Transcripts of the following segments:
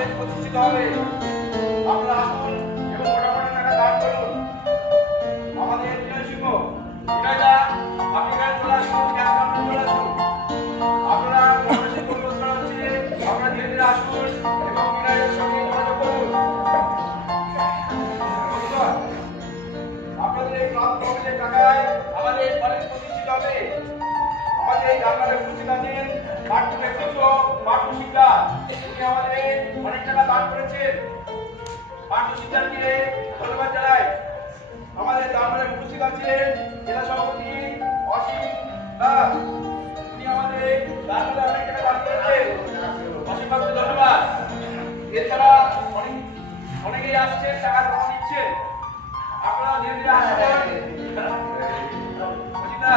দেশ প্রতিষ্ঠিত হবে। আপনারা আসুন এবং মোটামুটি টাকা দান করুন। আমাদের বিনয় সিংহ, বিনয়দা, আপনি এখানে চলে আসুন, গ্যাস কাউন্টারে চলে আসুন। আপনারা কংগ্রেসের পরিবর্তন হচ্ছে, আপনারা ধীরে ধীরে আসুন এবং বিনয়ের সঙ্গে যোগাযোগ করুন। আপনাদের এই ক্লাব তহবিলের টাকায় আমাদের কলেজ প্রতিষ্ঠিত হবে। আমাদের এই ধারণাটা উপস্থিত আছেন পাঠ্য ব্যক্তিত্ব পাঠ্য শিক্ষা, উনি আমাদের অনেক টাকা দান করেছেন। পাঠ্য শিক্ষার্থীকে ধন্যবাদ জানাই। আমাদের ধারণাটা উপস্থিত আছেন জেলা সভাপতি অসীম দাস, উনি আমাদের ধারণাটা অনেক টাকা দান করেছেন। অসীম বাবুকে ধন্যবাদ। এছাড়া অনেকেই আসছেন, টাকা জমা দিচ্ছেন। আপনারা ধীরে ধীরে আসবেন। অজিতা,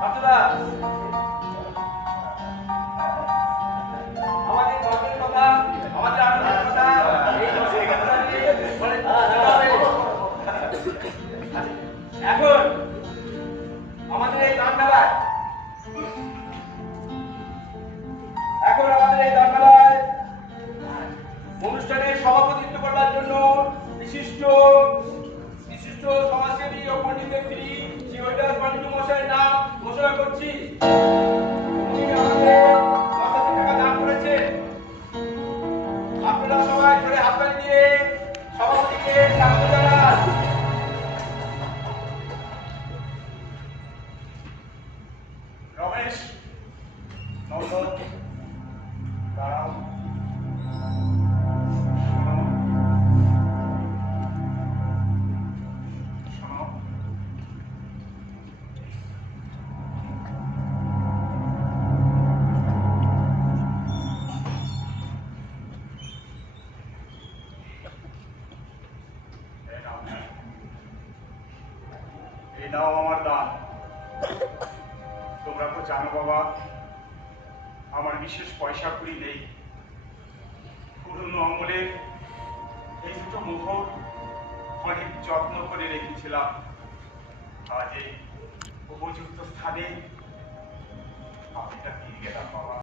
বাচ্চারা, আমাদের গর্বের কথা, আমাদের আনন্দের কথা এই দশের কথা নিয়ে বলে এখন আমাদের এই দানমেলায় অনুষ্ঠানের সভাপতিত্ব করার জন্য বিশিষ্ট সমাজসেবী ও পণ্ডিত ব্যক্তি শ্রী হরিদাস পান্ডু মশাইয়ের নাম ঘোষণা করছি। উনি আমাদের 10,000 টাকা দান করেছেন। আপনারা সবাই ধরে হাততালি দিয়ে সভাপতিকে স্বাগত জানান। রমেশ, নন্দন, দাঁড়াও। এই নাও আমার দান। তোমরা তো জানো বাবা, আমার বিশেষ পয়সা কড়ি নেই। পুরনো আমলের এই দুটো মোহর অনেক যত্ন করে রেখেছিলাম। আজ এই উপযুক্ত স্থানে আমি তা দিয়ে গেলাম বাবা।